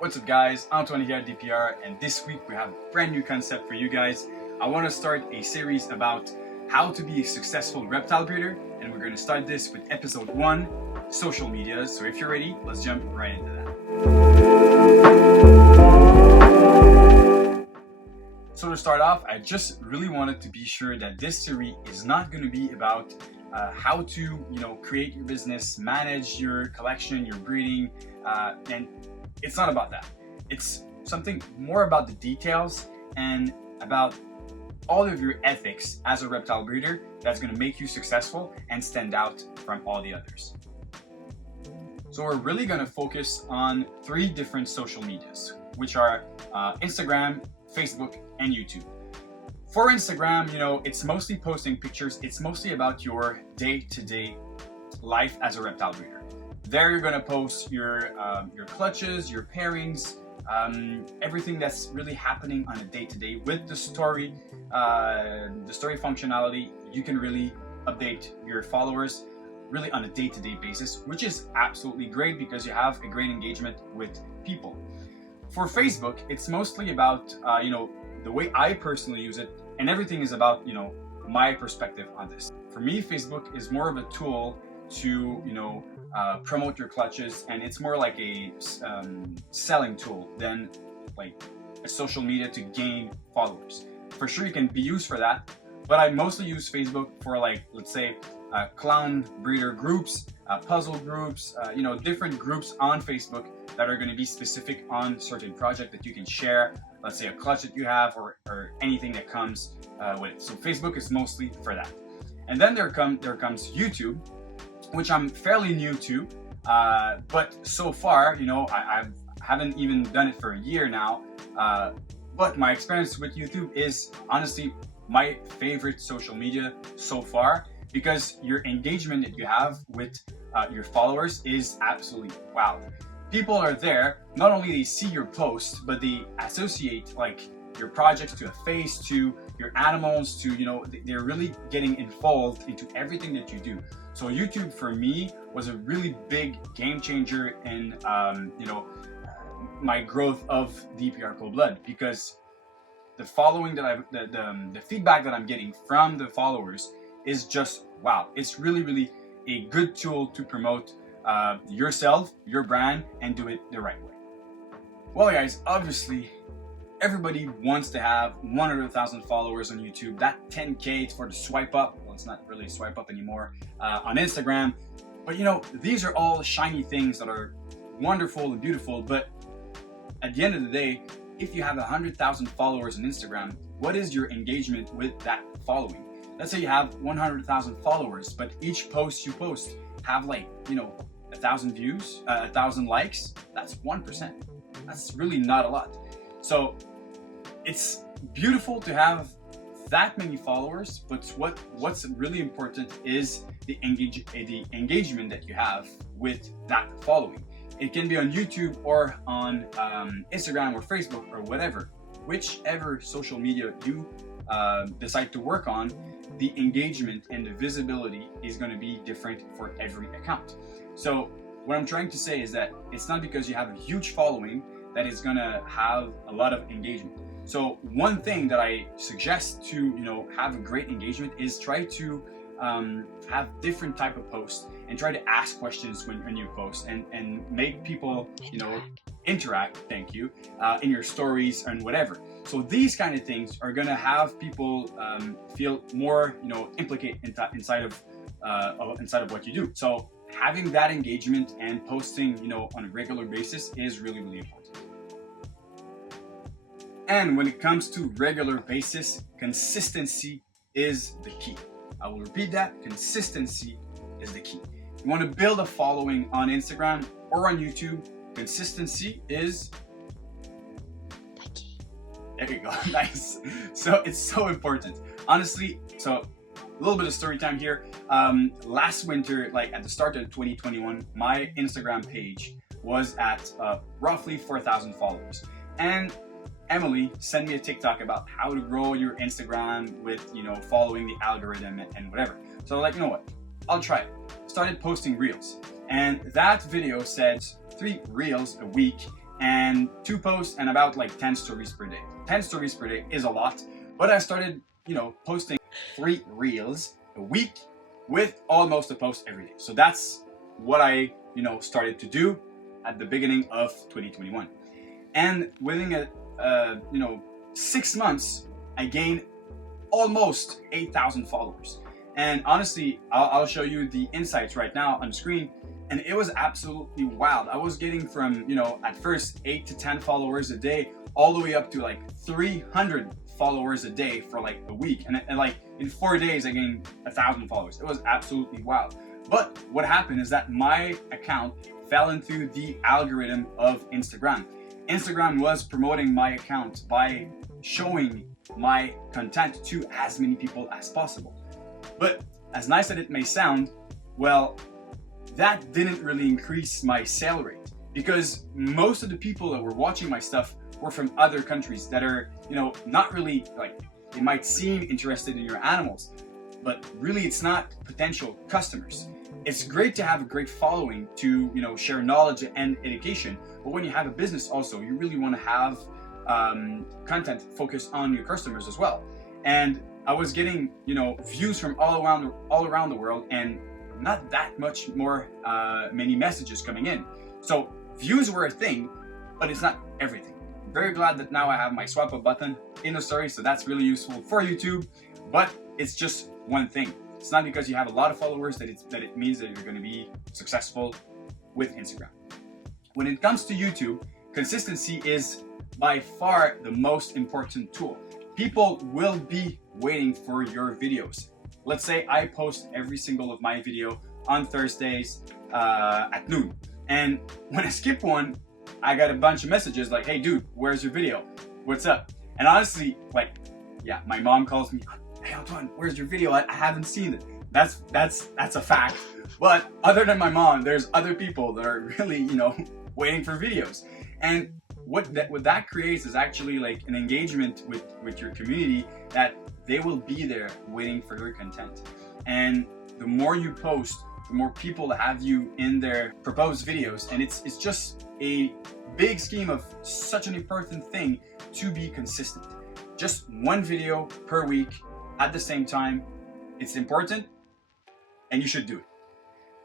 What's up guys, Antoine here at DPR, and this week we have a brand new concept for you guys. I want to start a series about how to be a successful reptile breeder, and we're going to start this with episode 1, social media. So if you're ready, let's jump right into that. So to start off, I just really wanted to be sure that this series is not going to be about how to create your business, manage your collection, your breeding, and it's not about that. It's something more about the details and about all of your ethics as a reptile breeder that's going to make you successful and stand out from all the others. So we're really going to focus on 3 different social medias, which are Instagram, Facebook, and YouTube. For Instagram, it's mostly posting pictures. It's mostly about your day-to-day life as a reptile breeder. There you're going to post your clutches, your pairings, everything that's really happening on a day-to-day with the story functionality. You can really update your followers really on a day-to-day basis, which is absolutely great because you have a great engagement with people. For Facebook, it's mostly about the way I personally use it, and everything is about my perspective on this. For me, Facebook is more of a tool to promote your clutches, and it's more like a selling tool than like a social media to gain followers. For sure you can be used for that, but I mostly use Facebook for, like, let's say clown breeder groups, puzzle groups, different groups on Facebook that are going to be specific on certain project that you can share, let's say a clutch that you have or anything that comes with it. So Facebook is mostly for that. And then there comes YouTube, which I'm fairly new to, but so far, I haven't even done it for a year now, but my experience with YouTube is honestly my favorite social media so far, because your engagement that you have with your followers is absolutely wow. People are there, not only they see your post, but they associate like your projects to a face, to your animals, to they're really getting involved into everything that you do. So YouTube for me was a really big game changer in my growth of DPR Cold Blood, because the following that the feedback that I'm getting from the followers is just wow. It's really a good tool to promote yourself, your brand, and do it the right way. Well guys, obviously everybody wants to have 100,000 followers on YouTube. That 10K is for the swipe up. Well, it's not really a swipe up anymore on Instagram. But these are all shiny things that are wonderful and beautiful. But at the end of the day, if you have 100,000 followers on Instagram, what is your engagement with that following? Let's say you have 100,000 followers, but each post you post have 1,000 views, 1,000 likes. That's 1%. That's really not a lot. So it's beautiful to have that many followers, but what's really important is the engagement that you have with that following. It can be on YouTube or on Instagram or Facebook or whatever, whichever social media you decide to work on. The engagement and the visibility is going to be different for every account. So what I'm trying to say is that it's not because you have a huge following that is going to have a lot of engagement. So one thing that I suggest to have a great engagement is try to have different type of posts and try to ask questions when you post and make people interact, thank you, in your stories and whatever. So these kind of things are gonna have people feel more implicated inside of what you do. So having that engagement and posting on a regular basis is really important. And when it comes to regular basis, consistency is the key. I will repeat that, consistency is the key. You want to build a following on Instagram or on YouTube, consistency is the key. There you go, nice. So it's so important. Honestly, so a little bit of story time here. Last winter, like at the start of 2021, my Instagram page was at roughly 4,000 followers. And Emily sent me a TikTok about how to grow your Instagram with, following the algorithm and whatever. So like, what? I'll try it. Started posting reels. And that video said 3 reels a week and 2 posts and about like 10 stories per day. 10 stories per day is a lot, but I started, posting 3 reels a week with almost a post every day. So that's what I, started to do at the beginning of 2021. And within 6 months, I gained almost 8,000 followers. And honestly, I'll show you the insights right now on screen. And it was absolutely wild. I was getting from, at first 8 to 10 followers a day, all the way up to like 300 followers a day for like a week. And like in 4 days, I gained 1,000 followers. It was absolutely wild. But what happened is that my account fell into the algorithm of Instagram. Instagram was promoting my account by showing my content to as many people as possible. But as nice as it may sound, well, that didn't really increase my sale rate, because most of the people that were watching my stuff were from other countries that are, not really, like, they might seem interested in your animals, but really it's not potential customers. It's great to have a great following to, share knowledge and education, but when you have a business also, you really want to have content focused on your customers as well. And I was getting, views from all around the world, and not that much more many messages coming in. So views were a thing, but it's not everything. I'm very glad that now I have my swipe up button in the story, so that's really useful for YouTube, but it's just one thing. It's not because you have a lot of followers that it means that you're going to be successful with Instagram. When it comes to YouTube, consistency is by far the most important tool. People will be waiting for your videos. Let's say I post every single of my video on Thursdays at noon. And when I skip one, I got a bunch of messages like, hey dude, where's your video? What's up? And honestly, like, yeah, my mom calls me, hey Antoine, where's your video? I haven't seen it. That's a fact. But other than my mom, there's other people that are really, waiting for videos. And what that creates is actually like an engagement with your community, that they will be there waiting for your content. And the more you post, the more people have you in their proposed videos. And it's just a big scheme of such an important thing to be consistent. Just one video per week at the same time. It's important and you should do it.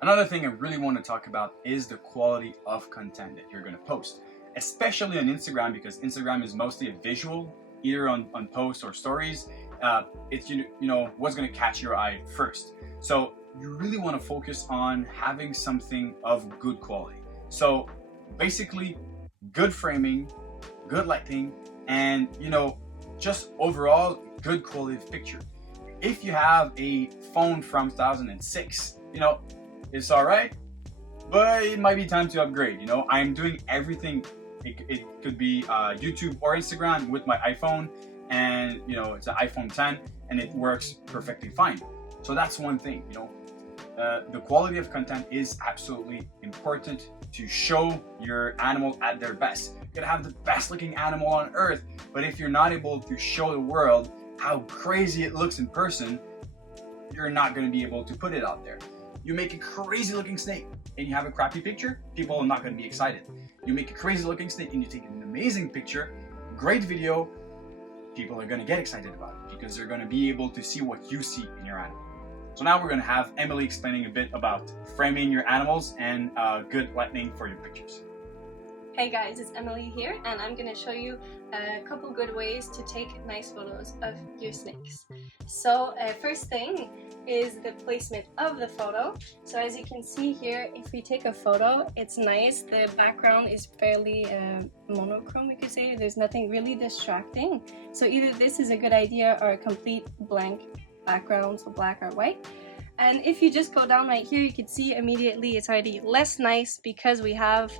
Another thing I really want to talk about is the quality of content that you're going to post, especially on Instagram, because Instagram is mostly a visual, either on posts or stories. It's what's going to catch your eye first. So you really want to focus on having something of good quality. So basically, good framing, good lighting, and just overall good quality of picture. If you have a phone from 2006, it's all right, but it might be time to upgrade. I'm doing everything. It could be YouTube or Instagram with my iPhone, and it's an iPhone 10 and it works perfectly fine. So that's one thing. The quality of content is absolutely important to show your animal at their best. You could have the best looking animal on earth, but if you're not able to show the world how crazy it looks in person, you're not going to be able to put it out there. You make a crazy looking snake and you have a crappy picture, people are not going to be excited. You make a crazy looking snake and you take an amazing picture, great video, people are going to get excited about it because they're going to be able to see what you see in your animal. So now we're going to have Emily explaining a bit about framing your animals and good lighting for your pictures. Hey guys, it's Emily here, and I'm going to show you a couple good ways to take nice photos of your snakes. So first thing is the placement of the photo. So as you can see here, if we take a photo, it's nice. The background is fairly monochrome, we could say. There's nothing really distracting. So either this is a good idea or a complete blank background, so black or white. And if you just go down right here, you can see immediately it's already less nice because we have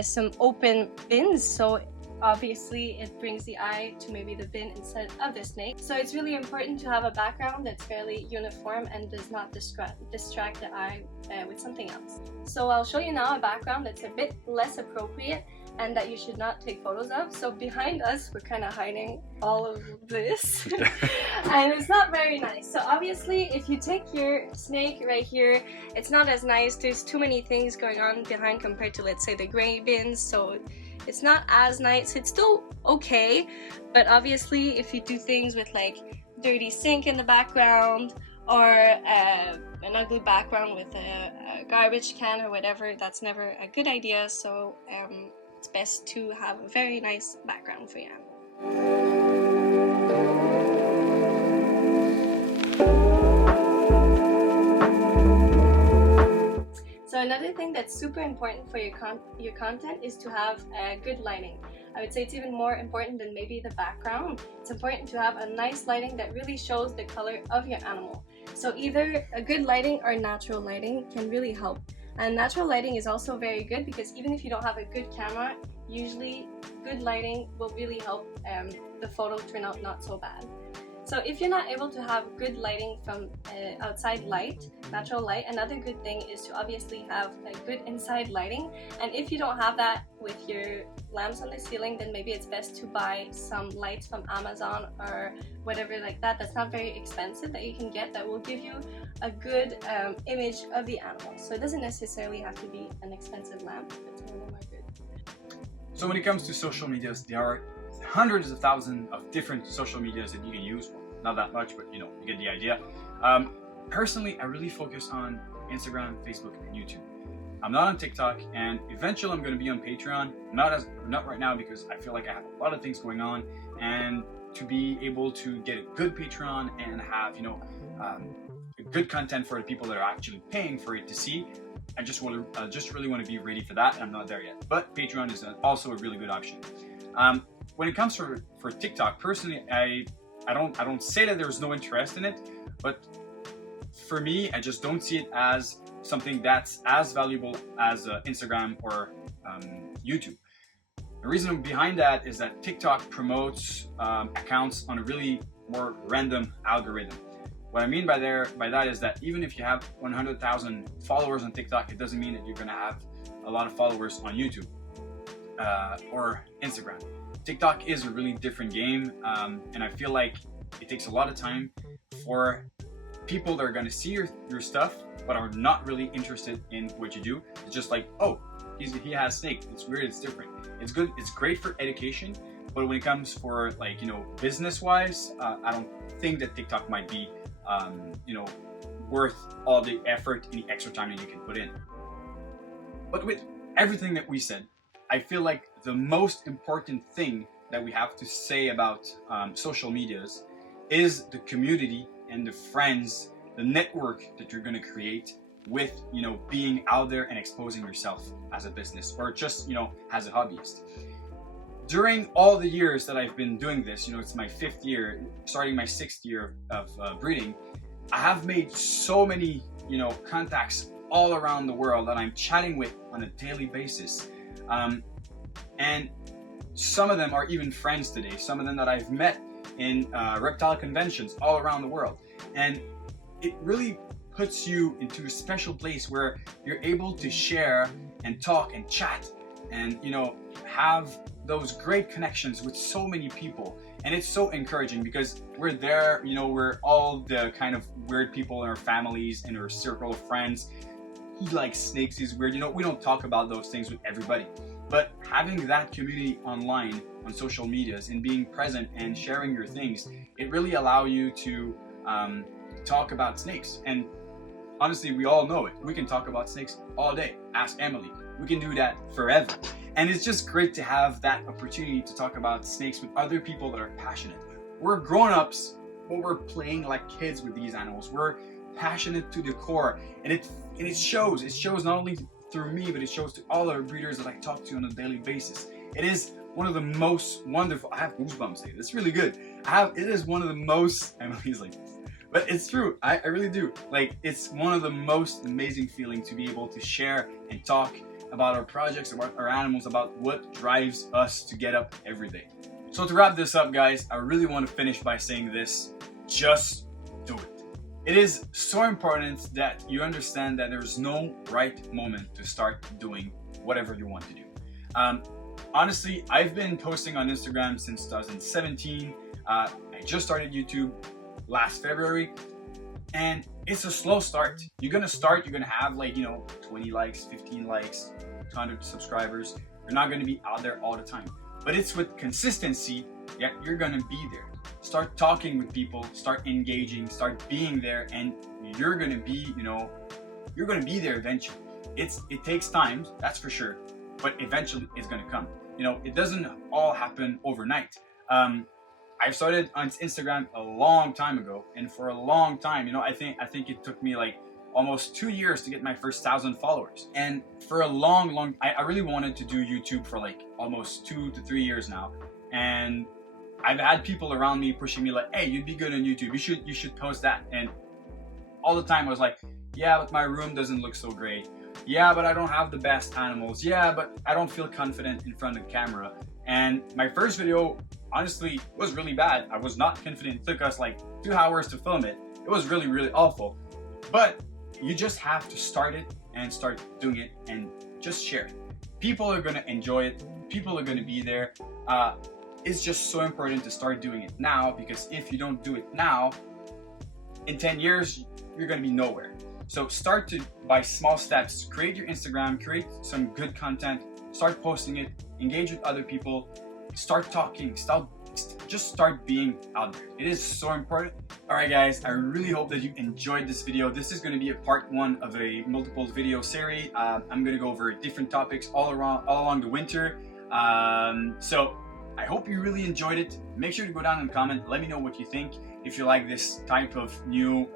some open bins. So obviously it brings the eye to maybe the bin instead of the snake. So it's really important to have a background that's fairly uniform and does not distract the eye with something else. So I'll show you now a background that's a bit less appropriate and that you should not take photos of. So behind us, we're kind of hiding all of this and it's not very nice. So obviously if you take your snake right here, it's not as nice. There's too many things going on behind compared to, let's say, the gray bins. So It's not as nice. It's still okay, but obviously if you do things with like dirty sink in the background, or an ugly background with a garbage can or whatever, that's never a good idea. So it's best to have a very nice background for your animal. So another thing that's super important for your content is to have good lighting. I would say it's even more important than maybe the background. It's important to have a nice lighting that really shows the color of your animal. So either a good lighting or natural lighting can really help. And natural lighting is also very good because even if you don't have a good camera, usually good lighting will really help the photo turn out not so bad. So if you're not able to have good lighting from outside light, natural light, another good thing is to obviously have a good inside lighting. And if you don't have that with your lamps on the ceiling, then maybe it's best to buy some lights from Amazon or whatever like that. That's not very expensive, that you can get, that will give you a good image of the animal. So it doesn't necessarily have to be an expensive lamp, but some of them are good. So when it comes to social medias, there are hundreds of thousands of different social medias that you can use. Well, not that much, but you get the idea. Personally, I really focus on Instagram, Facebook, and YouTube. I'm not on TikTok, and eventually I'm going to be on Patreon. Not right now because I feel like I have a lot of things going on, and to be able to get a good Patreon and have good content for the people that are actually paying for it to see, I just really want to be ready for that, and I'm not there yet. But Patreon is also a really good option. When it comes for TikTok, personally, I don't say that there's no interest in it, but for me, I just don't see it as something that's as valuable as Instagram or YouTube. The reason behind that is that TikTok promotes accounts on a really more random algorithm. What I mean by that is that even if you have 100,000 followers on TikTok, it doesn't mean that you're gonna have a lot of followers on YouTube or Instagram. TikTok is a really different game, and I feel like it takes a lot of time for people that are going to see your stuff but are not really interested in what you do. It's just like, oh, he has snake. It's weird. It's different. It's good. It's great for education, but when it comes for business-wise, I don't think that TikTok might be worth all the effort and the extra time that you can put in. But with everything that we said, I feel like the most important thing that we have to say about social medias is the community and the friends, the network that you're going to create with being out there and exposing yourself as a business or just as a hobbyist. During all the years that I've been doing this, it's my 5th year, starting my 6th year of breeding, I have made so many contacts all around the world that I'm chatting with on a daily basis. And some of them are even friends today, some of them that I've met in reptile conventions all around the world. And it really puts you into a special place where you're able to share and talk and chat and have those great connections with so many people. And it's so encouraging because we're there, we're all the kind of weird people in our families and our circle of friends. He likes snakes, he's weird, we don't talk about those things with everybody. But having that community online on social medias and being present and sharing your things, it really allows you to talk about snakes. And honestly, we all know it. We can talk about snakes all day. Ask Emily. We can do that forever. And it's just great to have that opportunity to talk about snakes with other people that are passionate. We're grown-ups, but we're playing like kids with these animals. We're passionate to the core, and it shows. It shows not only through me, but it shows to all our breeders that I talk to on a daily basis. It is one of the most wonderful. I have goosebumps. It's really good. It is one of the most. Emily's like, but it's true. I really do. It's one of the most amazing feelings to be able to share and talk about our projects, about our animals, about what drives us to get up every day. So to wrap this up, guys, I really want to finish by saying this: just do it. It is so important that you understand that there's no right moment to start doing whatever you want to do. Honestly, I've been posting on Instagram since 2017. I just started YouTube last February, and it's a slow start. You're gonna have 20 likes, 15 likes, 200 subscribers. You're not going to be out there all the time. But it's with consistency that you're going to be there. Start talking with people, start engaging, start being there, and you're going to be, you're going to be there eventually. It takes time, that's for sure, but eventually it's going to come. It doesn't all happen overnight. I've started on Instagram a long time ago, and for a long time, I think it took me like almost 2 years to get my first 1,000 followers. And for a long, I really wanted to do YouTube for like almost 2 to 3 years now. And I've had people around me pushing me like, hey, you'd be good on YouTube. You should post that. And all the time I was like, yeah, but my room doesn't look so great. Yeah, but I don't have the best animals. Yeah, but I don't feel confident in front of the camera. And my first video, honestly, was really bad. I was not confident. It took us like 2 hours to film it. It was really, really awful. But you just have to start it and start doing it and just share it. People are going to enjoy it. People are going to be there. It's just so important to start doing it now, because if you don't do it now, in 10 years, you're going to be nowhere. So start by small steps. Create your Instagram, create some good content, start posting it, engage with other people, start talking, just start being out there. It is so important. All right, guys, I really hope that you enjoyed this video. This is going to be a part 1 of a multiple video series. I'm going to go over different topics all along the winter. So I hope you really enjoyed it. Make sure to go down and comment. Let me know what you think. If you like this type of new,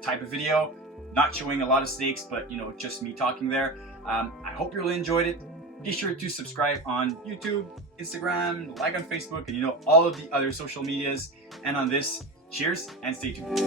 type of video, not showing a lot of snakes, but just me talking there. I hope you really enjoyed it. Be sure to subscribe on YouTube, Instagram, like on Facebook, and all of the other social medias. And on this, cheers and stay tuned.